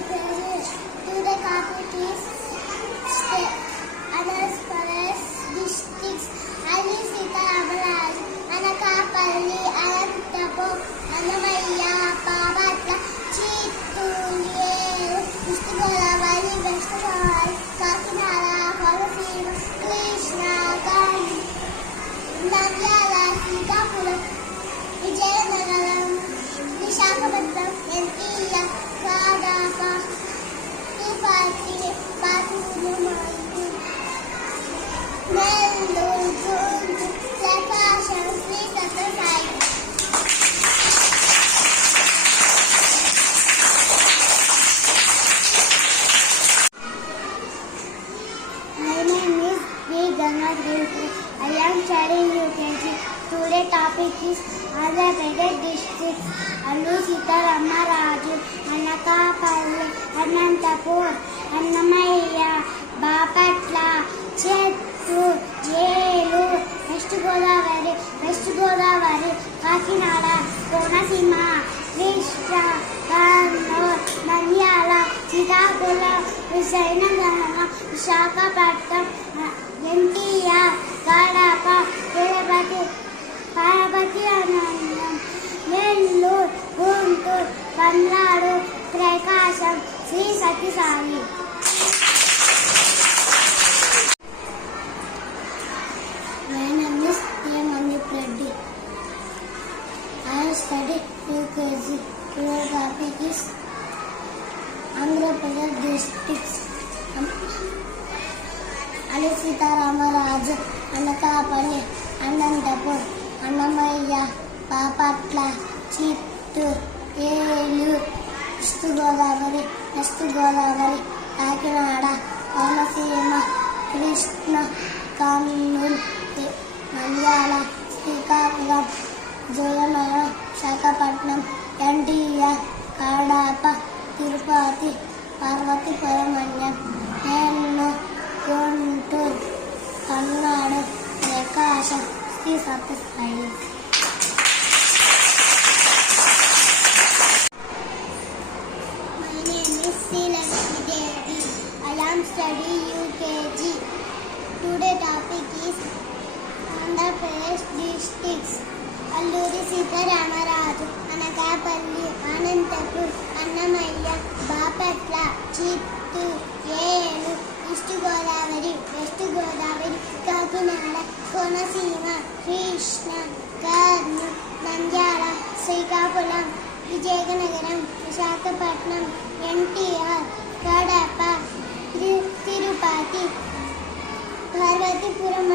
the capital others forest districts Ali Sita Ramaraju Anakapalli Anantapur Annamaya Pavatla Chittoor East Godavari West Godavari Kakinada Kolasima Krishna Gandhi Nandyala Srikakulam Vijayanagaram Visakhapatnam NTR Kadapa Tirupati Paturu Nellore Guntur Prakasham Sri Sathya Sai. My name is V. Gangadharan. I am studying UKG. Today's topic is Andhra Pradesh district. Allu Sita Ramaraju, Anakapalli, Anantapur, Annamaya, Bapatla, Chittoor, Eluru, West Godavari, Kakinada, Kolasima, Krishna, Kannur, Nandyala, Srikakulam, Vijayanagaram, Visakhapatnam, NTR, Kadapa, Tirupati, Anandam, Nellore, Guntur, Pannadu, Prakasham, Sri Sathya Sai. My name is Mandeep Reddy. I study UKG. Today's topic is Andhra Pradesh districts. Allu Sita Ramaraju, Anakapalli, Anantapur, Annamaya, Bapatla, Chittoor, Eluru, East Godavari, West Godavari, Kakinada, Kolasima, Krishna, Kannur, Nandyala, Srikakulam, Vijayanagaram, Visakhapatnam, NTR, Kadapa, Tirupati, Parvatipuram, Nellore, Guntur, Pannadu, Prakasham, Sri Sathya Sai. My name is Srilakshmi Devi. I am studying UKG. Today's topic is Andhra Pradesh districts. Allu Sita Ramaraju, Anakapalli, Anantapur, Annamaya, Bapatla, Chittoor, Eluru, East Godavari, West Godavari, Kakinada, Kolasima, Krishna, Kannur, Nandyala, Srikakulam, Vijayanagaram, Visakhapatnam, NTR, Kadapa, Tirupati, Parvatipuram,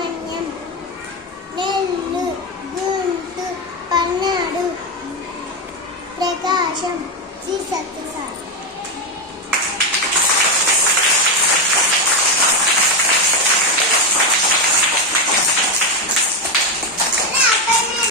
Nellore, Guntur, Pannadu, Prakasham, Sri Sathya Sai.